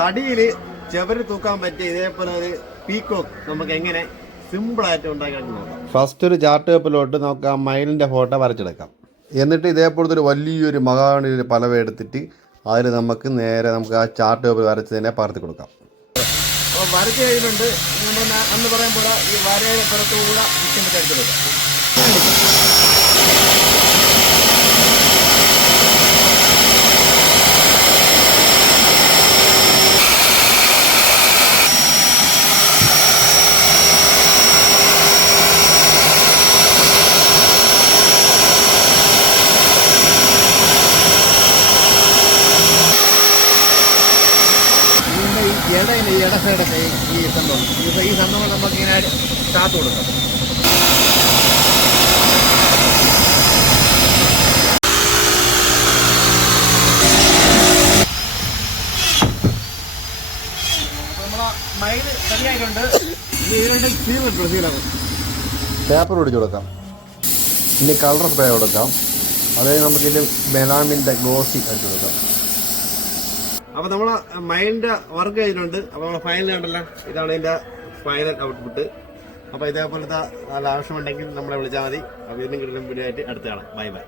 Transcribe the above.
തടിയിൽ ചെവര് തൂക്കാൻ പറ്റിയ ഇതേപോലെ ഒരു പീക്കോക്ക് നമുക്ക് എങ്ങനെ സിമ്പിളായിട്ട് ഉണ്ടാക്കാൻ നോക്കാം. ഫസ്റ്റ് ഒരു ചാർട്ട് പേപ്പറിലോട്ട് നമുക്ക് ആ മയിലിൻ്റെ ഫോട്ടോ വരച്ചെടുക്കാം. എന്നിട്ട് ഇതേപോലത്തെ ഒരു വലിയൊരു മഹാഗണിയുടെ പലവ എടുത്തിട്ട് അതിൽ നമുക്ക് നേരെ ആ ചാർട്ട് പേപ്പർ വരച്ച് തന്നെ പകർത്തി കൊടുക്കാം. അപ്പോൾ വരച്ച് കഴിഞ്ഞിട്ടുണ്ട്. നമ്മൾ അന്ന് പറയുമ്പോൾ ഈ വരയുടെ പുറത്തുകൂടെ മിക്സിൻ്റെ എടുത്തെടുക്കാം. ഇട സൈഡൊക്കെ ഈ സംഭവം നമുക്ക് ഇങ്ങനെ ചാത്ത് കൊടുക്കാം. നമ്മളെ മയിൽ റെഡിയായിട്ടുണ്ട്. ഇതിനായിട്ട് സീലാണ് പേപ്പർ പിടിച്ചു കൊടുക്കാം. ഇനി കളർ സ്പ്രേ കൊടുക്കാം. അതായത് നമുക്ക് ഇതിൽ മെലാമിൻ്റെ ഗ്ലോസി അടിച്ചു കൊടുക്കാം. അപ്പോൾ നമ്മൾ മൈൻഡ് വർക്ക് കഴിഞ്ഞിട്ടുണ്ട്. അപ്പോൾ നമ്മൾ ഫൈനൽ കണ്ടല്ലോ, ഇതാണ് ഇതിൻ്റെ ഫൈനൽ ഔട്ട്പുട്ട്. അപ്പോൾ ഇതേപോലത്തെ നല്ല ആവശ്യമുണ്ടെങ്കിൽ നമ്മളെ വിളിച്ചാൽ മതി. അപ്പോൾ ഇതിനും കിട്ടുന്ന വീഡിയോ ആയിട്ട് അടുത്ത കാണാം. Bye bye.